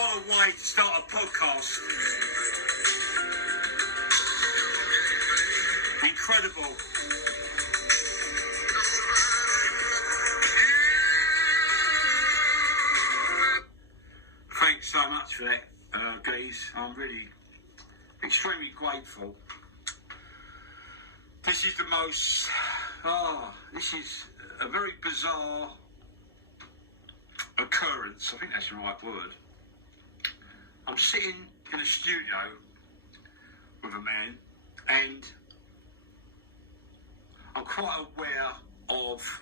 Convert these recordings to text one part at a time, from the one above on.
What a way to start a podcast. Incredible. Thanks so much for that, guys. I'm really extremely grateful. This is the most, this is a very bizarre occurrence. I think that's the right word. I'm sitting in a studio with a man, and I'm quite aware of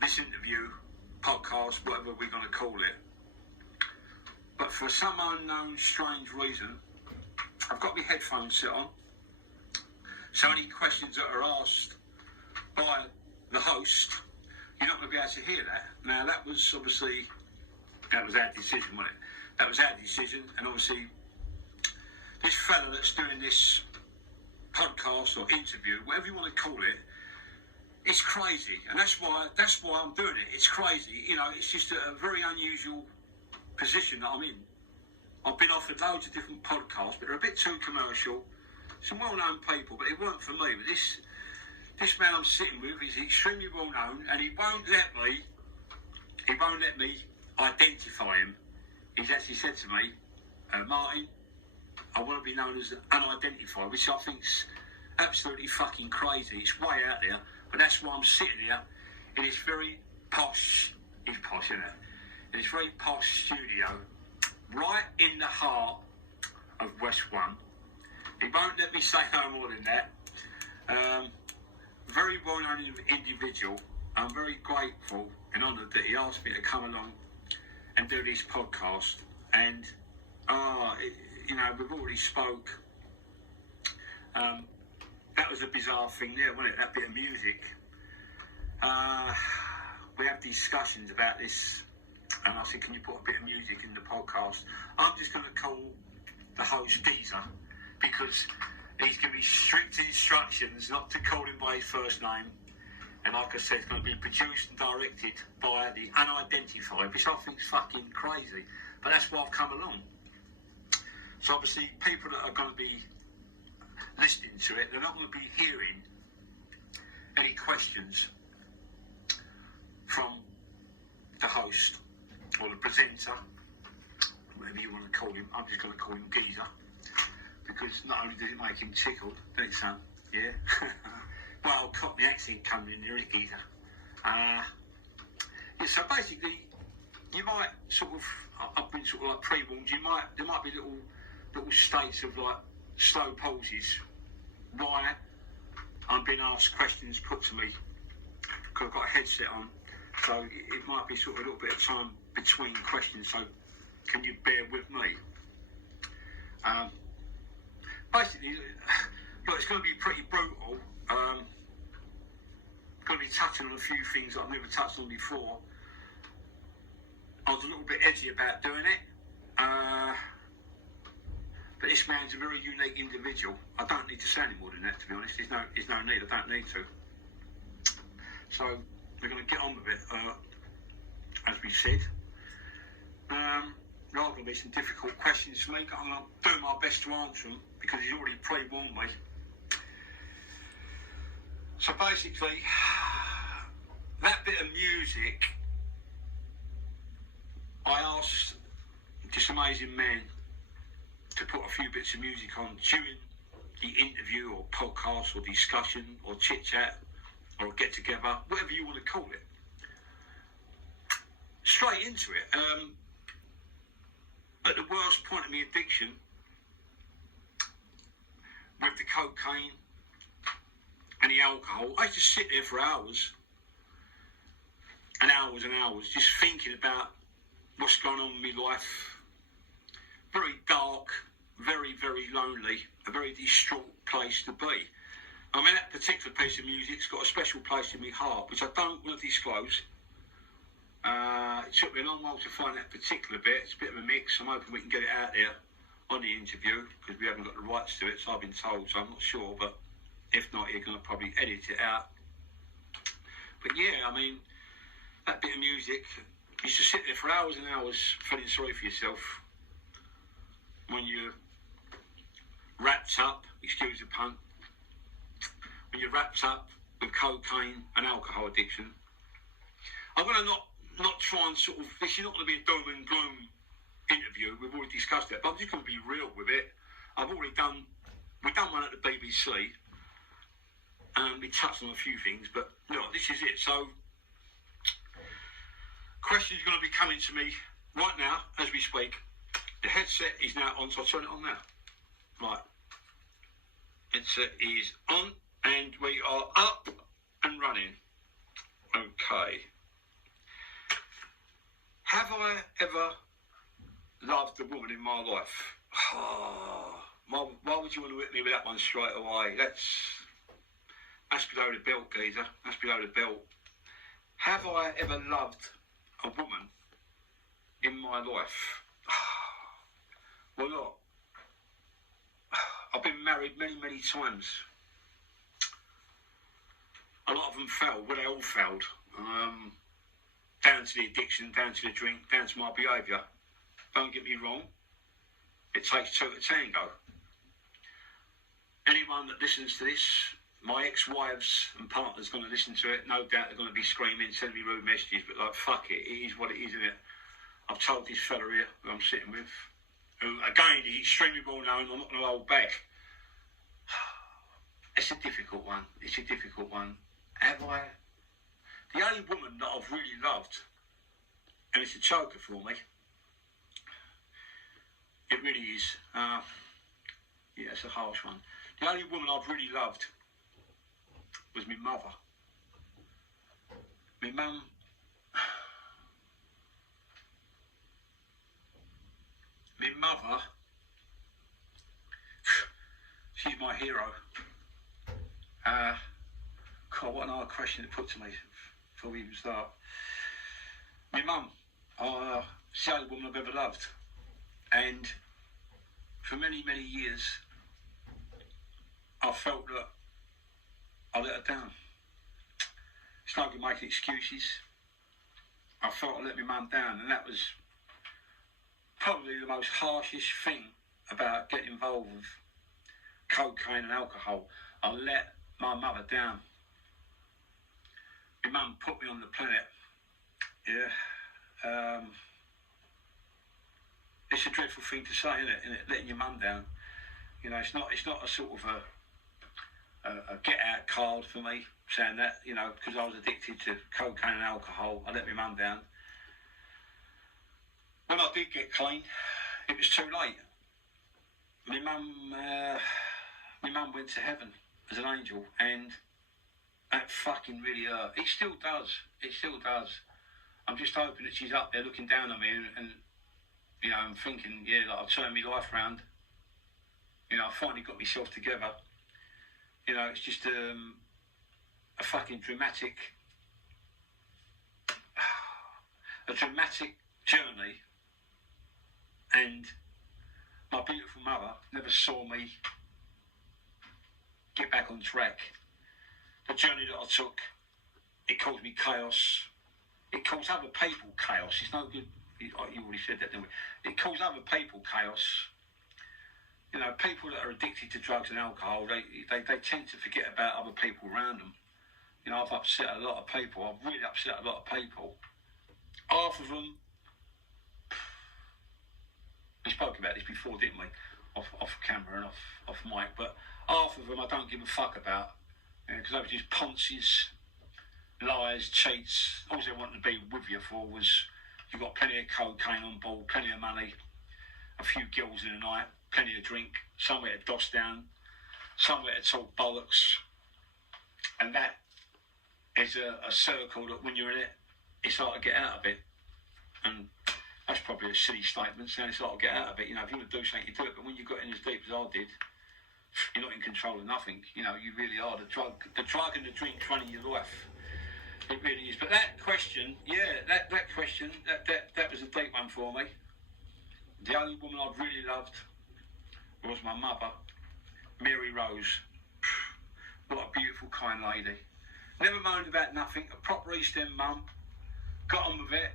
this interview, podcast, whatever we're going to call it. But for some unknown, strange reason, I've got my headphones set on. So any questions that are asked by the host, you're not going to be able to hear that. Now, that was obviously, that was our decision, wasn't it? That was our decision, and obviously, this fella that's doing this podcast or interview, whatever you want to call it, it's crazy, and that's why I'm doing it. It's crazy, you know. It's just a very unusual position that I'm in. I've been offered loads of different podcasts, but they're a bit too commercial. Some well-known people, but it weren't for me. But this man I'm sitting with is extremely well-known, and he won't let me identify him. He's actually said to me, Martin, I want to be known as unidentified, which I think's absolutely fucking crazy. It's way out there, but that's why I'm sitting here in this very posh, it's posh, isn't it? In this very posh studio, right in the heart of West One. He won't let me say no more than that. Very well-known individual. I'm very grateful and honoured that he asked me to come along and do this podcast. And, you know, we've already spoke. That was a bizarre thing there, wasn't it? That bit of music. We have discussions about this, and I said, can you put a bit of music in the podcast? I'm just going to call the host Geezer, because he's given me strict instructions not to call him by his first name. And like I said, it's going to be produced and directed by the unidentified, which I think is fucking crazy. But that's why I've come along. So obviously, people that are going to be listening to it, they're not going to be hearing any questions from the host or the presenter, whatever you want to call him. I'm just going to call him Geezer, because not only does it make him tickled, doesn't it, son? Yeah. Well, Cockney accent coming in there, Geezer. Yeah, so basically, you might sort of, I've been sort of like pre-warned, there might be little states of like slow pauses. Why? I'm being asked questions put to me, because I've got a headset on, so it might be sort of a little bit of time between questions, so can you bear with me? Basically, look, it's going to be pretty brutal. Going to be touching on a few things that I've never touched on before. I was a little bit edgy about doing it, but this man's a very unique individual. I don't need to say any more than that, to be honest. There's no need. I don't need to. So we're going to get on with it, as we said. There are going to be some difficult questions for me. I'm going to do my best to answer them, because he's already pre-warned me. So basically, that bit of music, I asked this amazing man to put a few bits of music on during the interview or podcast or discussion or chit-chat or get-together, whatever you want to call it. Straight into it. At the worst point of my addiction, with the cocaine and the alcohol, I used to sit there for hours and hours and hours just thinking about what's going on in my life. Very dark, very, very lonely, a very distraught place to be. I mean, that particular piece of music's got a special place in my heart, which I don't want to disclose. It took me a long while to find that particular bit. It's a bit of a mix. I'm hoping we can get it out there on the interview, because we haven't got the rights to it, so I've been told, so I'm not sure, but if not, you're going to probably edit it out. But yeah, I mean, that bit of music You used to sit there for hours and hours feeling sorry for yourself when you're wrapped up, excuse the pun, when you're wrapped up with cocaine and alcohol addiction. I'm going to not try and sort of, this is not going to be a doom and gloom interview, we've already discussed that, but I'm just going to be real with it. We've done one at the BBC, and we touched on a few things, but look, this is it. So, questions are going to be coming to me right now as we speak. The headset is now on, so I'll turn it on now. Right. Headset is on, and we are up and running. Okay. Have I ever loved a woman in my life? Why would you want to hit me with that one straight away? That's below the belt, geezer. That's below the belt. Have I ever loved a woman in my life? Well, look, I've been married many, many times. A lot of them failed. Well, they all failed. Down to the addiction, down to the drink, down to my behaviour. Don't get me wrong. It takes two to tango. Anyone that listens to this, my ex-wives and partners going to listen to it. No doubt they're going to be screaming, sending me rude messages. But like, fuck it. It is what it is, isn't it? I've told this fella here who I'm sitting with, who again is extremely well known. I'm not going to hold back. It's a difficult one. It's a difficult one. Have I? The only woman that I've really loved, and it's a choker for me. It really is. Yeah, it's a harsh one. The only woman I've really loved was my mother. My mum. My mother. She's my hero. God, what another question to put to me before we even start. My mum. She's the only woman I've ever loved. And for many, many years, I felt that I let her down. It's no good making excuses. I felt I let my mum down, and that was probably the most harshest thing about getting involved with cocaine and alcohol. I let my mother down. My mum put me on the planet. Yeah. It's a dreadful thing to say, isn't it? Letting your mum down. You know, it's not a sort of a get out card for me saying that. You know, because I was addicted to cocaine and alcohol, I let my mum down. When I did get clean, it was too late. My mum went to heaven as an angel, and that fucking really hurt. It still does. It still does. I'm just hoping that she's up there looking down on me and you know, I'm thinking, yeah, like I've turned my life around. You know, I finally got myself together. You know, it's just a fucking dramatic journey. And my beautiful mother never saw me get back on track. The journey that I took, it caused me chaos. It caused other people chaos. It's no good. You already said that, didn't we? It caused other people chaos. You know, people that are addicted to drugs and alcohol, they tend to forget about other people around them. You know, I've upset a lot of people. I've really upset a lot of people. Half of them, we spoke about this before, didn't we? Off camera and off mic. But half of them I don't give a fuck about. Because they were just ponces, liars, cheats. All they wanted to be with you for was, you've got plenty of cocaine on board, plenty of money, a few girls in the night, plenty of drink, somewhere to doss down, somewhere to talk bollocks. And that is a circle that when you're in it, it's hard to get out of it. And that's probably a silly statement, saying it's hard to get out of it. You know, if you want to do something, you do it. But when you got in as deep as I did, you're not in control of nothing. You know, you really are. The drug and the drink running your life. It really is. But that question, yeah, that question, that was a deep one for me. The only woman I've really loved was my mother, Mary Rose. What a beautiful, kind lady. Never moaned about nothing. A proper East End mum. Got on with it.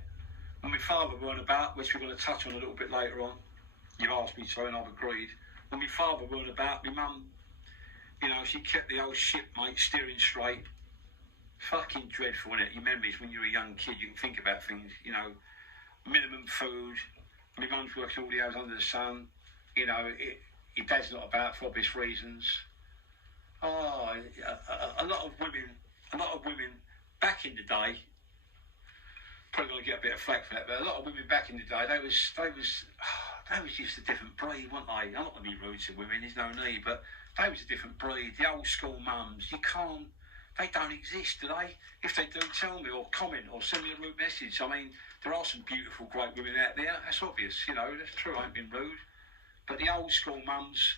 father weren't about, which we're going to touch on a little bit later on. You've asked me to, and I've agreed. When my father weren't about, my mum, she kept the old shipmate steering straight. Fucking dreadful, innit? Your memories when you're a young kid, you can think about things, minimum food. My mum's working all the hours under the sun. Your dad's not about for obvious reasons. Oh, a lot of women back in the day, probably going to get a bit of flack for that, but a lot of women back in the day, they was just a different breed, weren't they? I'm not going to be rude to women, there's no need, but they was a different breed. The old school mums, they don't exist, do they? If they do, tell me, or comment, or send me a rude message. I mean, there are some beautiful, great women out there, that's obvious, that's true, I ain't been rude. But the old school mums,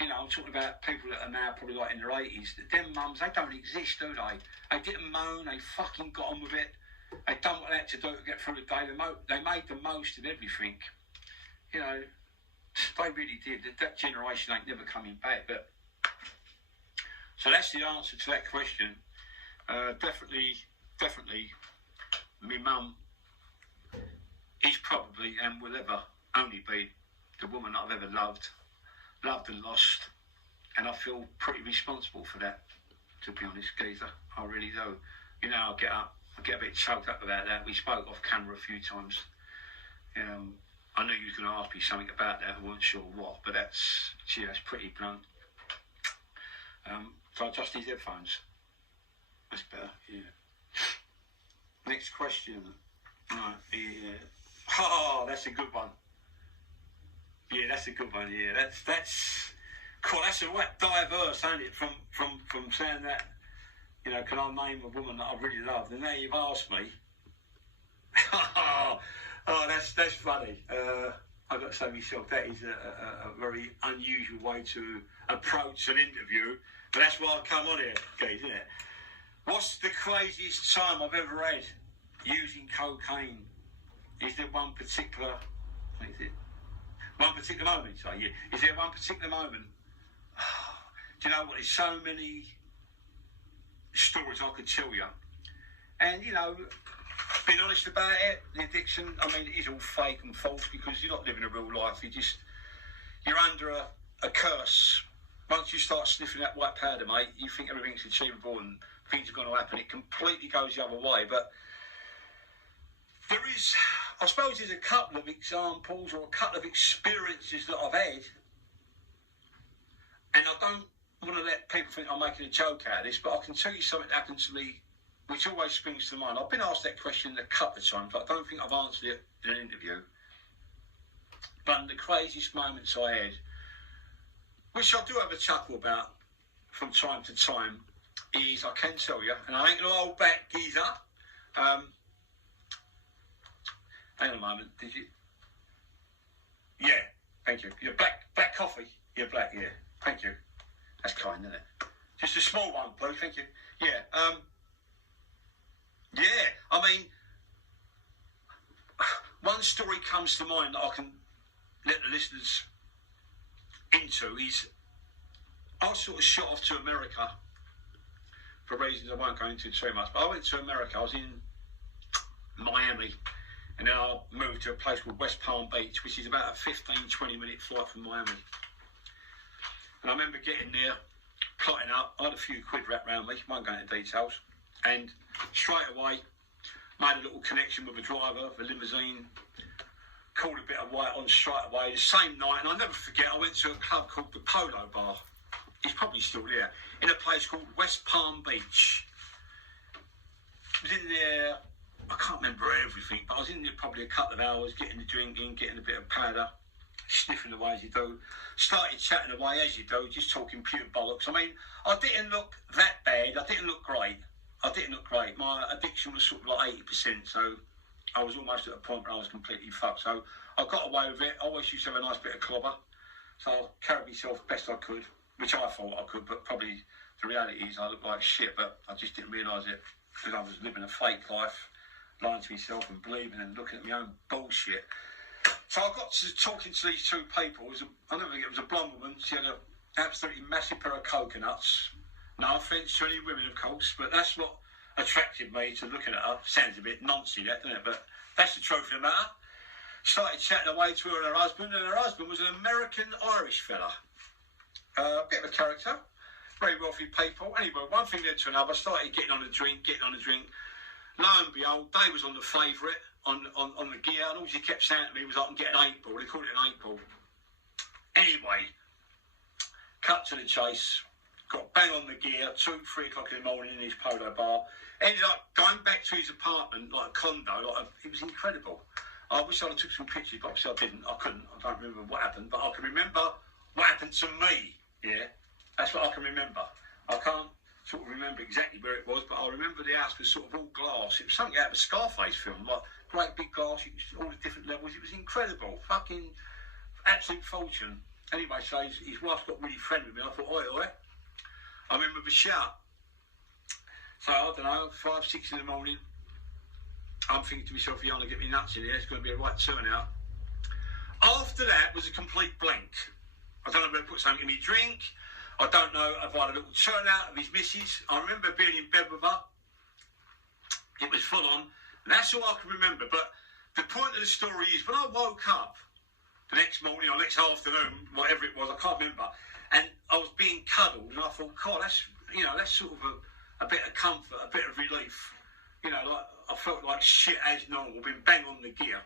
I'm talking about people that are now probably like in their 80s, them mums, they don't exist, do they? They didn't moan, they fucking got on with it. They done what they had to do to get through the day. They made the most of everything. They really did. That generation ain't never coming back. But so that's the answer to that question. Definitely, my mum is probably and will ever only be the woman I've ever loved and lost, and I feel pretty responsible for that, to be honest, geezer. I really do. I get a bit choked up about that. We spoke off camera a few times. I knew you was going to ask me something about that. I wasn't sure what, but that's pretty blunt. So I adjust these headphones. That's better, yeah. Next question. Right, yeah. Oh, that's a good one. Yeah, that's a good one. Yeah, that's cool. That's a right diverse, ain't it? From saying that, can I name a woman that I really loved? And now you've asked me. Oh, that's funny. I've got to say myself, that is a very unusual way to approach an interview. But that's why I come on here, guys, isn't it? What's the craziest time I've ever had using cocaine? Is there one particular moment? So yeah, is there one particular moment? Do you know what? There's so many stories I could tell you, and being honest about it, the addiction, I mean, it is all fake and false because you're not living a real life. You're under a curse. Once you start sniffing that white powder, mate, you think everything's achievable and things are going to happen. It completely goes the other way. But I suppose there's a couple of examples or a couple of experiences that I've had, and I don't want to let people think I'm making a joke out of this, but I can tell you something that happened to me which always springs to mind. I've been asked that question a couple of times, but I don't think I've answered it in an interview. But the craziest moments I had, which I do have a chuckle about from time to time, is, I can tell you, and I ain't going to hold back, geezer. Hang on a moment, did you? Yeah, thank you. You're black coffee? You're black, yeah. Thank you. That's kind, isn't it? Just a small one, please, thank you. Yeah, I mean, one story comes to mind that I can let the listeners into is I was sort of shot off to America for reasons I won't go into too much, but I went to America. I was in Miami, and then I moved to a place called West Palm Beach, which is about a 15-20 minute flight from Miami. And I remember getting there, plotting up. I had a few quid wrapped around me, won't go into details, and straight away made a little connection with a driver of a limousine, called a bit of white on straight away. The same night, and I'll never forget, I went to a club called the Polo Bar. It's probably still there, in a place called West Palm Beach. I was in there, I can't remember everything, but I was in there probably a couple of hours, getting the drink in, getting a bit of powder, sniffing away as you do. Started chatting away as you do, just talking pure bollocks. I mean, I didn't look that bad, I didn't look great. My addiction was sort of like 80%, so I was almost at a point where I was completely fucked. So I got away with it. I always used to have a nice bit of clobber, so I carried myself best I could, which I thought I could, but probably the reality is I looked like shit, but I just didn't realise it because I was living a fake life, lying to myself and believing and looking at my own bullshit. So I got to talking to these two people. I never think it was a blonde woman. She had an absolutely massive pair of coconuts. No offence to any women, of course, but that's what attracted me to looking at her. Sounds a bit noncy, that, doesn't it? But That's the truth of the matter. Started chatting away to her and her husband was an American-Irish fella. A bit of a character, very wealthy people. Anyway, one thing led to another. I started getting on a drink. Lo and behold, Dave was on the favourite, on the gear, and all he kept saying to me was, I can get an 8-ball. They called it an 8-ball. Anyway, cut to the chase. Got bang on the gear, 2, 3 o'clock in the morning in his polo bar. Ended up going back to his apartment, like a condo. It was incredible. I wish I'd have took some pictures, but obviously I didn't. I couldn't. I don't remember what happened, but I can remember what happened to me. Yeah, that's what I can remember. I can't sort of remember exactly where it was, but I remember the house was sort of all glass. It was something out of a Scarface film, like great big glass. It was all the different levels. It was incredible. Fucking absolute fortune. Anyway, so his wife got really friendly with me. I thought, oi. I remember the shout. So, I don't know, 5, 6 in the morning. I'm thinking to myself, you're going to get me nuts in here. It's going to be a right turnout. After that was a complete blank. I don't know whether to put something in my drink. I don't know if I had a little turnout of his missus. I remember being in bed with her. It was full on. And that's all I can remember. But the point of the story is, when I woke up the next morning or next afternoon, whatever it was, I can't remember, and I was being cuddled, and I thought, God, that's sort of a bit of comfort, a bit of relief. Like I felt like shit as normal, been bang on the gear.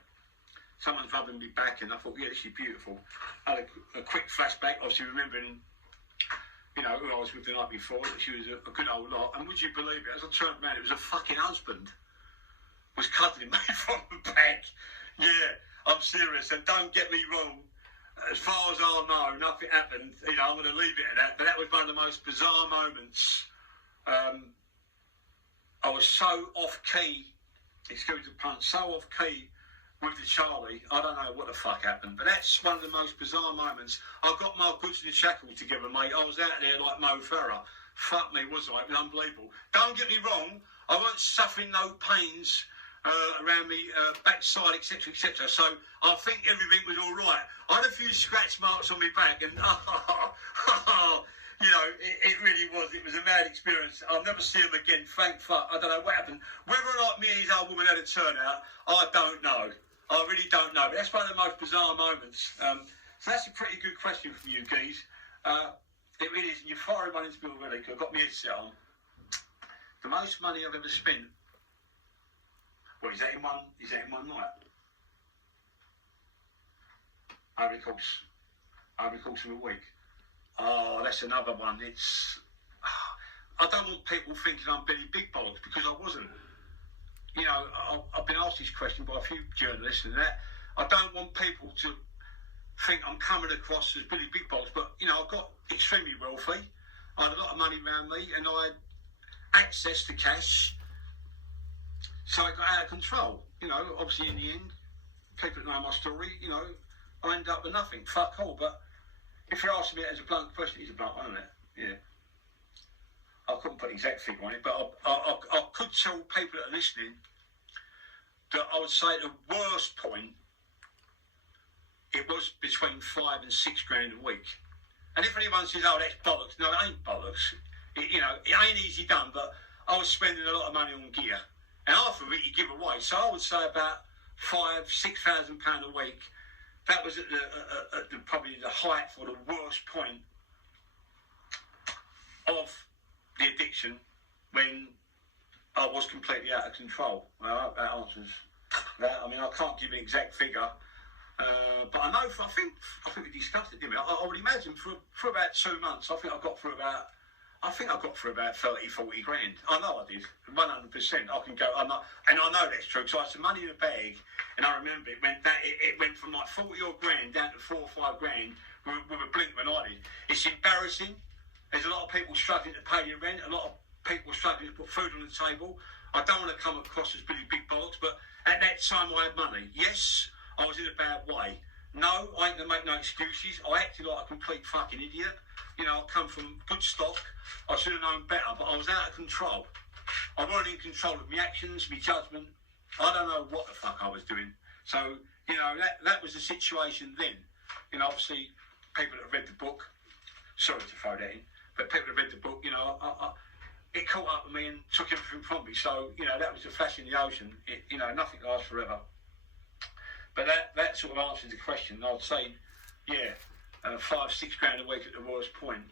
Someone's rubbing me back, and I thought, yeah, this is beautiful. I had a quick flashback, obviously remembering, who I was with the night before, that she was a good old lot. And would you believe it, as I turned around, it was a fucking husband was cuddling me from the back. Yeah, I'm serious, and don't get me wrong, as far as I know, nothing happened. I'm going to leave it at that. But that was one of the most bizarre moments. I was so off key, excuse the pun, so off key with the Charlie. I don't know what the fuck happened, but that's one of the most bizarre moments. I got my goods in the shackle together, mate. I was out there like Mo Farah. Fuck me, wasn't I? It was unbelievable. Don't get me wrong, I weren't suffering no pains around me backside, etc., etc. So I think everything was all right. I had a few scratch marks on my back, and it really was. It was a mad experience. I'll never see him again. Thank fuck. I don't know what happened. Whether or not me and his old woman had a turnout, I don't know. I really don't know. But that's one of the most bizarre moments. So that's a pretty good question from you, Geese. It really is. And you're firing one into me already, because I've got my headset on. The most money I've ever spent. Well, is that in one night? Over the course of a week. Oh, that's another one. I don't want people thinking I'm Billy Big Bollocks, because I wasn't. I've been asked this question by a few journalists and that. I don't want people to think I'm coming across as Billy Big Bollocks, but, I got extremely wealthy. I had a lot of money around me, and I had access to cash. So it got out of control. Obviously in the end, people that know my story, I ended up with nothing. Fuck all. But if you're asking me it as a blunt question, it's a blunt one, isn't it? Yeah. I couldn't put an exact figure on it, but I could tell people that are listening that I would say the worst point, it was between 5 and 6 grand a week. And if anyone says, oh, that's bollocks, no, it ain't bollocks. It ain't easy done, but I was spending a lot of money on gear. And half of it you give away. So I would say about £5,000-6,000 a week. That was at probably the height or the worst point of the addiction, when I was completely out of control. Well, I hope that answers that. I mean, I can't give an exact figure, but I know. I think we discussed it, didn't we? I would imagine for about 2 months, I think I got through about 30-40 grand. I know I did, 100%. I can go. And I know that's true. So I had some money in the bag, and I remember it went from like 40 odd grand down to 4 or 5 grand with a blink of an eye. It's embarrassing. There's a lot of people struggling to pay their rent. A lot of people struggling to put food on the table. I don't want to come across as Billy Big Bollocks, but at that time I had money. Yes, I was in a bad way. No, I ain't gonna make no excuses. I acted like a complete fucking idiot. I come from good stock. I should have known better, but I was out of control. I wasn't in control of my actions, my judgment. I don't know what the fuck I was doing. So, that was the situation then. Obviously, people that have read the book, sorry to throw that in, but people that read the book, it caught up with me and took everything from me. So, that was a flash in the ocean. Nothing lasts forever. But that sort of answers the question. I'd say, yeah, £5-6 grand a week at the Royals Point,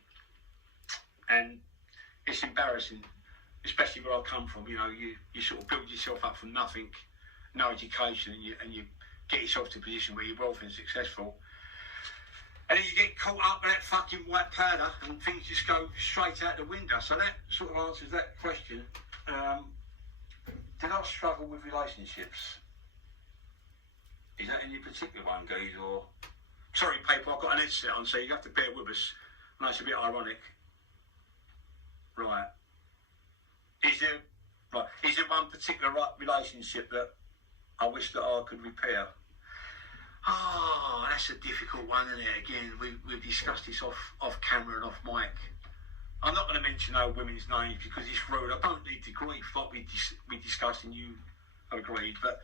and it's embarrassing, especially where I come from. You know, you sort of build yourself up from nothing, no education, and you get yourself to a position where you're wealthy and successful. And then you get caught up with that fucking white powder and things just go straight out the window. So that sort of answers that question. Did I struggle with relationships? Is that any particular one, guys? Or sorry, people, I've got an headset on, so you have to bear with us. I know it's a bit ironic. Right. Is there one particular relationship that I wish that I could repair? Oh, that's a difficult one, isn't it? Again, we've discussed this off camera and off mic. I'm not going to mention no women's names because it's rude. I don't need the grief like we discussed and you agreed. But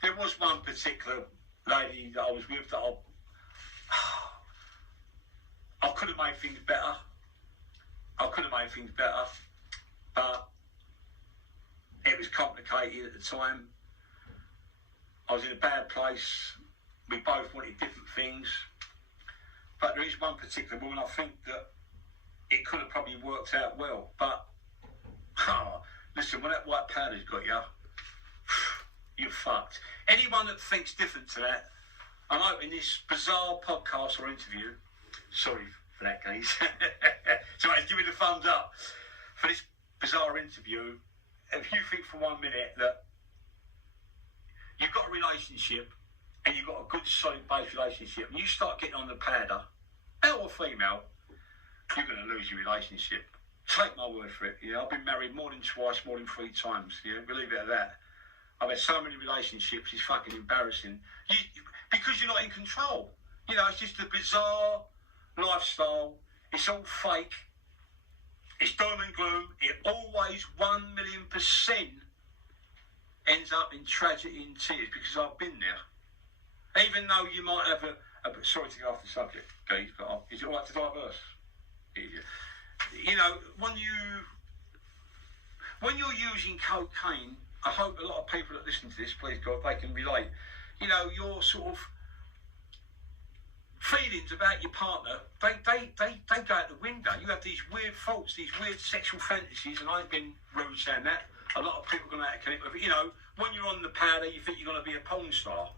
there was one particular lady that I was with that I could have made things better. But it was complicated at the time. I was in a bad place. We both wanted different things. But there is one particular woman I think that it could have probably worked out well. But, listen, when that white powder's got you, you're fucked. Anyone that thinks different to that, I'm hoping this bizarre podcast or interview, sorry for that, guys. So give me the thumbs up for this bizarre interview. If you think for 1 minute that you've got a relationship and you've got a good solid base relationship and you start getting on the powder, male or female, you're going to lose your relationship. Take my word for it. Yeah, I've been married more than twice, more than 3 times. Yeah, believe it or that. I've had so many relationships, it's fucking embarrassing. Because you're not in control. You know, it's just a bizarre lifestyle. It's all fake. It's doom and gloom. It always 1,000,000% ends up in tragedy and tears because I've been there. Even though you might have sorry to go off the subject, Keith, but is it all right to diverse? You know, when you're using cocaine, I hope a lot of people that listen to this, please God, they can relate. You know, your sort of feelings about your partner, they go out the window. You have these weird thoughts, these weird sexual fantasies, and I ain't been rude saying that. A lot of people are going to have to connect with it. You know, when you're on the powder, you think you're going to be a porn star,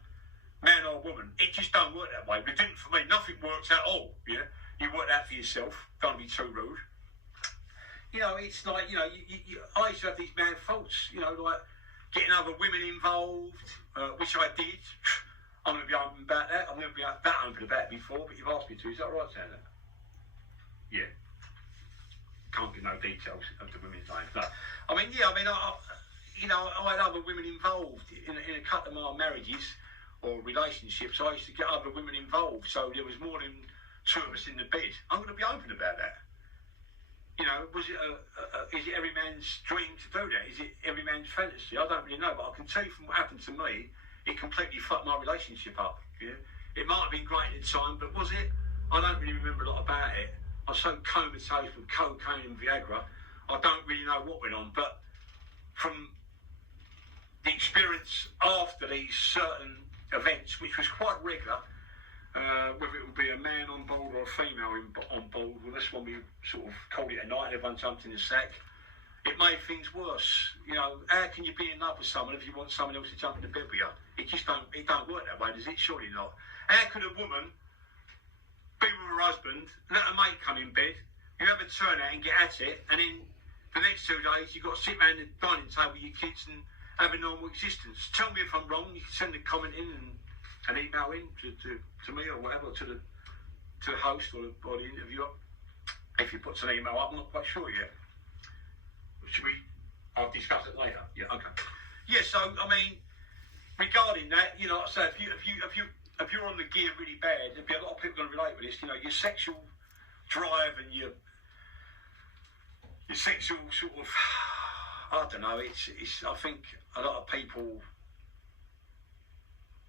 man or woman. It just don't work that way. But it didn't for me. Nothing works at all. Yeah, you work that for yourself. Don't be too rude. You know, it's like, you know, I used to have these mad thoughts. You know, like getting other women involved, which I did. I'm going to be open about that. I'm going to be that open about it before, but you've asked me to. Is that right, Sandra? Yeah. Can't give no details of the women's names. No. I mean, yeah, I had other women involved in a couple of my marriages or relationships. I used to get other women involved, so there was more than 2 of us in the bed. I'm going to be open about that. You know, is it every man's dream to do that? Is it every man's fantasy? I don't really know, but I can tell you from what happened to me, it completely fucked my relationship up. Yeah, it might have been great at the time, but was it? I don't really remember a lot about it. I was so comatose with cocaine and Viagra, I don't really know what went on. But from the experience after these certain events, which was quite regular, whether it would be a man on board or a female on board, well, this one we sort of called it a night, everyone jumped in the sack. It made things worse. You know, how can you be in love with someone if you want someone else to jump in the bed with you? It don't work that way, does it? Surely not. How could a woman be with her husband, let her mate come in bed, you have a turn out and get at it, and then the next 2 days you've got to sit around the dining table with your kids and have a normal existence? Tell me if I'm wrong. You can send a comment in and an email in to me or whatever, to the host or the interviewer. If you put an email up, I'm not quite sure yet. I'll discuss it later. Yeah, okay. Yeah, so I mean, regarding that, you know, so if you're on the gear really bad, there'll be a lot of people going to relate with this. You know, your sexual drive and your sexual sort of, I don't know. It's. I think a lot of people,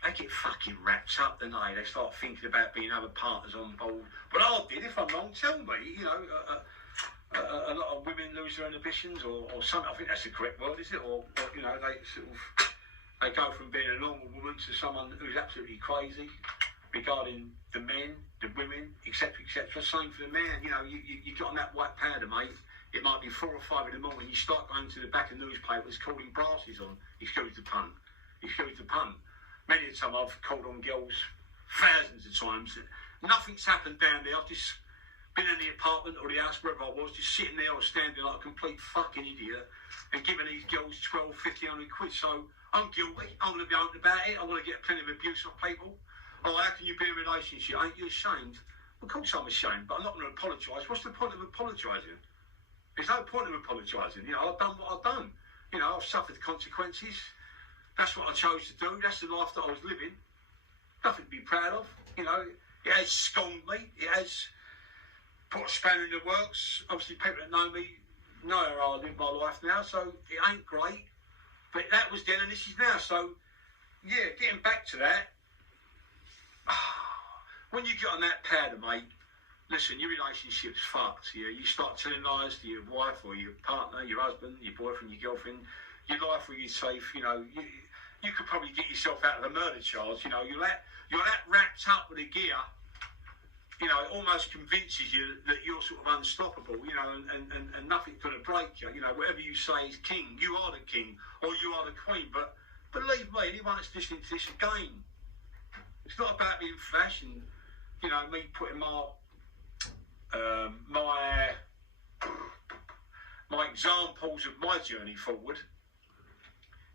they get fucking wrapped up, don't they? They start thinking about being other partners on board. But I did. If I'm wrong, tell me. You know, a lot of women lose their inhibitions or something. I think that's the correct word, is it? Or you know, they sort of They go from being a normal woman to someone who's absolutely crazy regarding the men, the women, etc., etc. Same for the man. You know, you get on that white powder, mate. It might be 4 or 5 in the morning. You start going to the back of newspapers calling brasses on. Excuse the pun. Excuse the pun. Many a time I've called on girls thousands of times. Nothing's happened down there. I've just been in the apartment or the house, wherever I was, just sitting there or standing like a complete fucking idiot and giving these girls 12, 50, 100 quid. So I'm guilty. I'm going to be open about it. I'm going to get plenty of abuse off people. Oh, how can you be in a relationship? Ain't you ashamed? Of course I'm ashamed, but I'm not going to apologise. What's the point of apologising? There's no point of apologising. You know, I've done what I've done. You know, I've suffered the consequences. That's what I chose to do. That's the life that I was living. Nothing to be proud of. You know, it has scorned me. It has put a spanner in the works. Obviously, people that know me know how I live my life now, so it ain't great. But that was then and this is now. So, yeah, getting back to that, when you get on that powder, mate, listen, your relationship's fucked. Yeah? You start telling lies to your wife or your partner, your husband, your boyfriend, your girlfriend. Your life will be safe. You know, you could probably get yourself out of a murder charge. You know, you're that wrapped up with the gear. You know, it almost convinces you that you're sort of unstoppable, you know, and nothing's going to break you. You know, whatever you say is king. You are the king, or you are the queen. But believe me, anyone that's listening to this again, it's not about being flash and, you know, me putting my examples of my journey forward.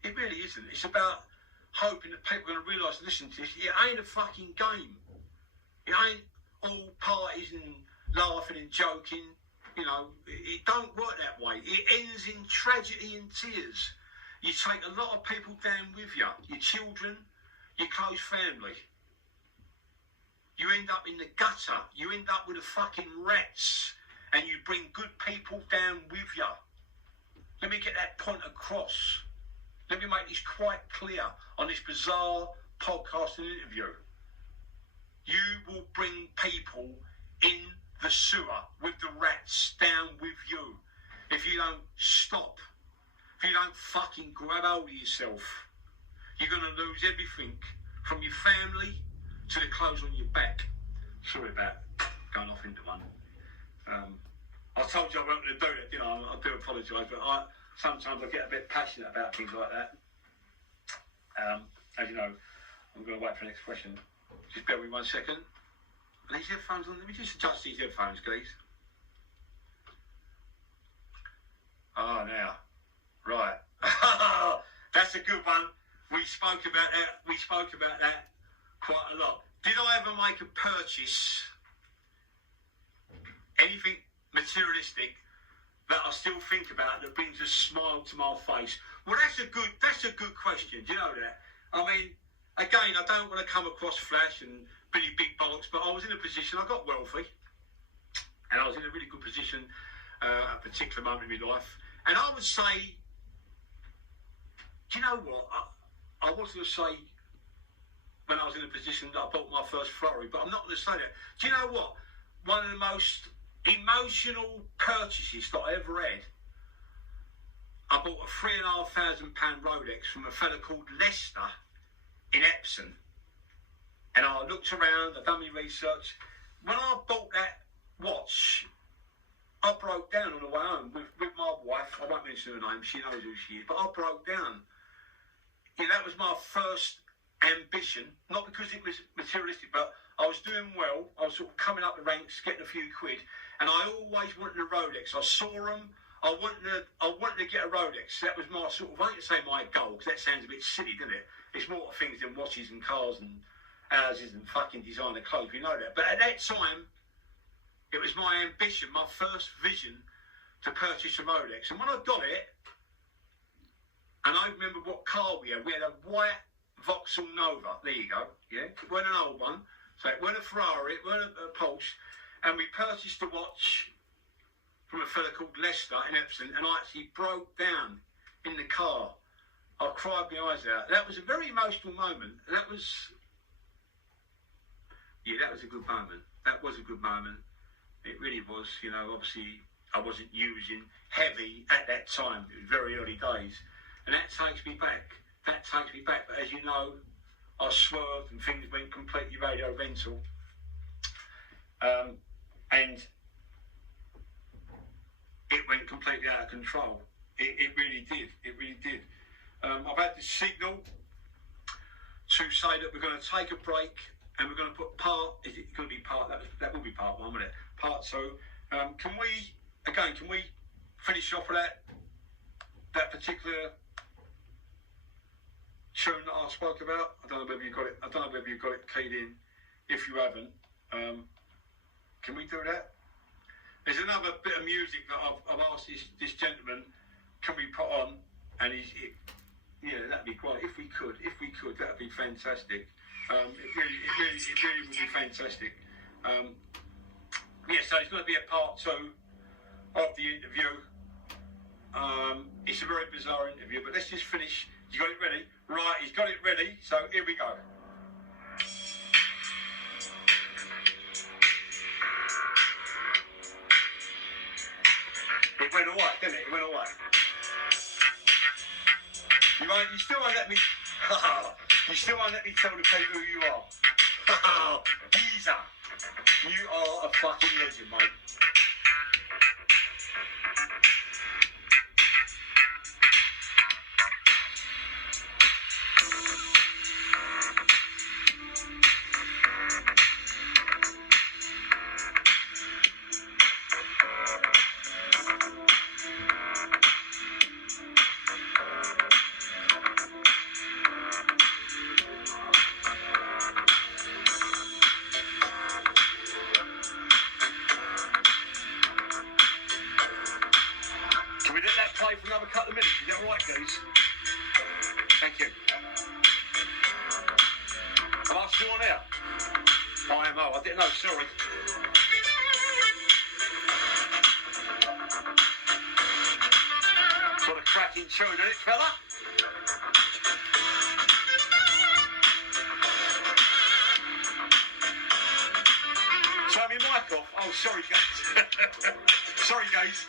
It really isn't. It's about hoping that people are going to realise, listen to this, it ain't a fucking game. It ain't all parties and laughing and joking. You know, it don't work that way. It ends in tragedy and tears. You take a lot of people down with you, your children, your close family. You end up in the gutter. You end up with the fucking rats, and you bring good people down with you. Let me get that point across. Let me make this quite clear on this bizarre podcast and interview. You will bring people in the sewer with the rats down with you. If you don't stop, if you don't fucking grab hold of yourself, you're going to lose everything from your family to the clothes on your back. Sorry about going off into one. I told you I wasn't going to do that, didn't I? I do apologise, but sometimes I get a bit passionate about things like that. As you know, I'm going to wait for the next question. Just bear with me 1 second. Are these headphones on? Let me just adjust these headphones, please. Oh, now. Right. That's a good one. We spoke about that quite a lot. Did I ever make a purchase, anything materialistic, that I still think about that brings a smile to my face? Well, that's a good question. Do you know that? I mean, again, I don't want to come across flash and really big bollocks, but I was in a position, I got wealthy, and I was in a really good position at a particular moment in my life. And I would say, do you know what? I was going to say when I was in a position that I bought my first Ferrari, but I'm not going to say that. Do you know what? One of the most emotional purchases that I ever had, I bought a £3,500 Rolex from a fella called Lester in Epsom. And I looked around, I've done my research. When I bought that watch, I broke down on the way home with my wife. I won't mention her name, she knows who she is, but I broke down. Yeah, that was my first ambition, not because it was materialistic, but I was doing well. I was sort of coming up the ranks, getting a few quid, and I always wanted a Rolex. I saw them. I wanted to get a Rolex. That was my sort of, I ain't to say my goal, because that sounds a bit silly, doesn't it? It's more things than watches and cars and houses and fucking designer clothes, you know that. But at that time, it was my ambition, my first vision to purchase a Rolex. And when I got it, and I remember what car we had a white Vauxhall Nova, there you go, yeah? It wasn't an old one, so it wasn't a Ferrari, it wasn't a Porsche, and we purchased a watch from a fella called Lester in Epsom, and I actually broke down in the car. I cried my eyes out. That was a very emotional moment. That was a good moment. That was a good moment. It really was, you know. Obviously I wasn't using heavy at that time. It was very early days. And that takes me back that takes me back. But as you know, I swerved and things went completely radio rental. And it went completely out of control. It really did. It really did. I've had this signal to say that we're going to take a break and we're going to put part. Is it going to be part? That will be part one, won't it? Part two. Can we finish off with that particular tune that I spoke about? I don't know whether you got it. I don't know whether you got it keyed in. If you haven't, can we do that? There's another bit of music that I've asked this gentleman, can we put on? And yeah, that'd be great. If we could, that'd be fantastic. It really would be fantastic. Yeah, so it's going to be a part two of the interview. It's a very bizarre interview, but let's just finish. You got it ready? Right, he's got it ready. So here we go. It went away, didn't it? It went away. You still won't let me. You still won't let me tell the people who you are. Geezer, you are a fucking legend, mate. Play for another couple of minutes. Is that all right, guys? Thank you. Am I still on air? I am. Oh, I didn't know. Sorry. Got a cracking tune in it, fella. Turn my mic off. Oh, sorry, guys. Sorry, guys.